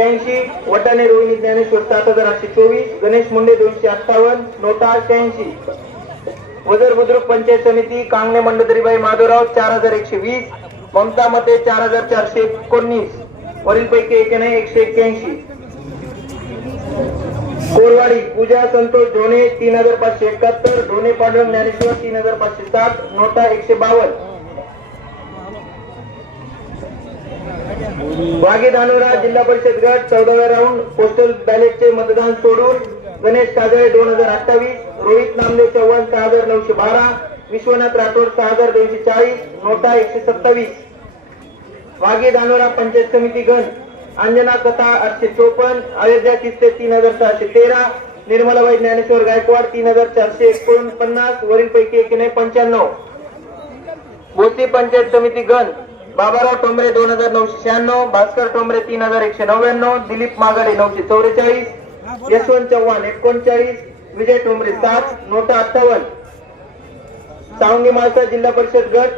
183, वटाणे रोहिणी ज्ञानेश्वर 7824, गणेश मुंडे 258, नोटा 86. वजर बुद्रुक पंचायत समिती कांगणे मंडोदरीबाई माधवराव 4120, ममता मते 4419, वरीलपैकी एके नाही 181. कोरवाडी पूजा संतोष ढोणे 3571, ढोणे पांडुरंग ज्ञानेश्वर 3507, नोटा 152. वाघे धानोरा जिल्हा परिषद गट 14व्या राऊंड पोस्टल बॅलेटचे मतदान सोडून गणेश काजळे 2028, रोहित नामदेव चव्हाण 6912, विश्वनाथ राठोड 6240, नोटा 127. वाघे धानोरा पंचायत समिती गण अंजना कथा 854, अयोध्या किस्ते 3613, निर्मलाबाई ज्ञानेश्वर गायकवाड 3449, वरीलपैकी एके नाही 95. भोसी पंचायत समिती गण बाबाराव टोंबरे 2996, भास्कर टोंबरे 3199, दिलीप मागाडे 944, यशवंत चव्हाण 39, विजय टोंबरे 7, नोटा 58. सावंगी माळसा जिल्हा परिषद गट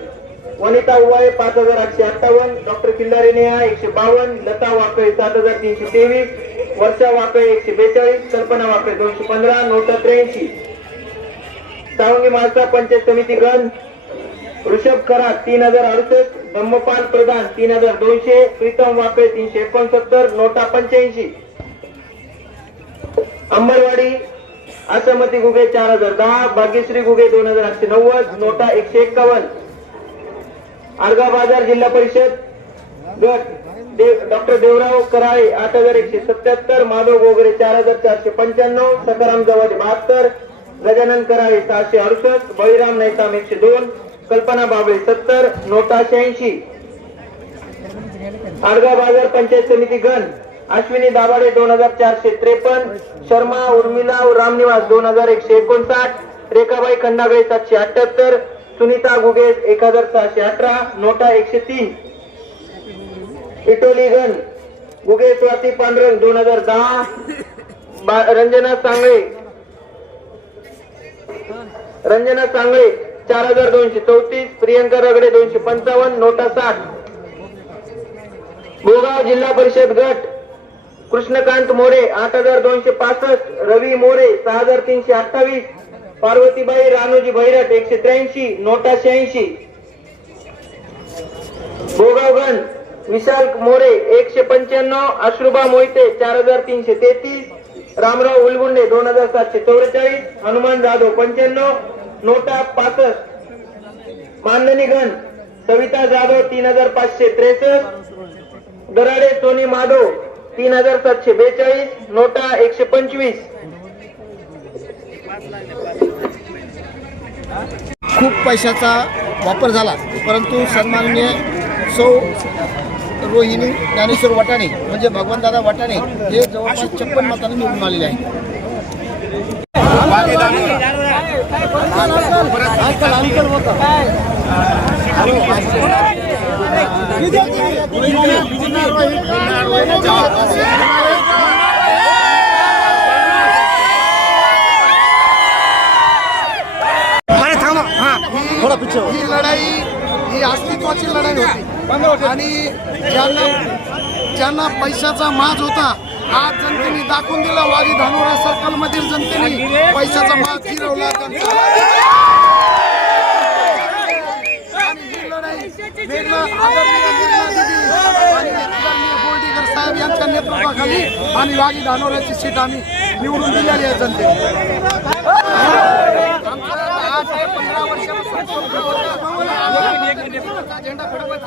वनिता उवाळे 5858, डॉक्टर किल्लारे नेहा 152, लता वाकळे 7323, वर्षा वाकळे 142, कल्पना वाकळे 215, नोटा 83. सावंगी माळसा पंचायत समिती गण ऋषभ खरात 3068, धम्मपाल प्रधान 3200, प्रीतम वाकळे 369, नोटा 85. अंबरवाडी असमती गुगे 4010, भाग्यश्री गुगे 2890, नोटा 151. आडगाव बाजार जिल्हा परिषद गट डॉक्टर देवराव कराळे 8177, माधव गोगरे 4495, सकाराम जवाडी 72, गजानन कराळे 668, बळीराम नैताम 102, कल्पना बाबळे 70, नोटा 86. आडगाव बाजार पंचायत समिती गण अश्विनी दाभाडे 2453, शर्मा उर्मिला रामनिवास 2159, रेखाबाई खंडागळे 778, सुनीता गुगे 1618, नोटा 103. इटोली गण गुगे स्वाती पांडुरंग 2010, रंजना सांगळे 4234, प्रियंका रगडे 255, नोटा 60. गोगाव जिल्हा परिषद गट कृष्णकांत मोरे 8265, रवी मोरे 6328, पार्वतीबाई रानोजी भैरट 183, नोटा 86. गोगाव गण विशाल मोरे 195, अश्रुबा मोहिते 4333, रामराव उलगुंडे 2744, हनुमान जाधव 95, नोटा 65. मानधनी गण सविता जाधव 3563, दराडे सोनी माधव 3742, नोटा 125. खूप पैशाचा वापर झाला, परंतु सन्माननीय सौ रोहिणी ज्ञानेश्वर वटाणे म्हणजे भगवंतदादा वटाणे हे जवळपास 56 मतांनी निवडून आलेले आहे. ही लढाई ही अस्तित्वाची लढाई होती आणि ज्यांना पैशाचा माज होता आज जनतेने दाखवून दिला. वाघे धानोरा सर्कल मधील जनतेने पैशाचा माज फिरवला. ही लढाई वेगळं गोल्डीकर साहेब यांच्या नेतृत्वाखाली आणि वाघे धानोऱ्याची सीट आम्ही निवडून दिलेली आहे जनतेने. 15 वर्षापासून झेंडा फडकवत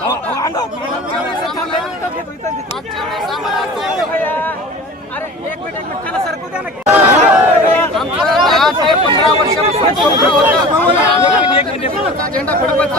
झेंडा फडकवत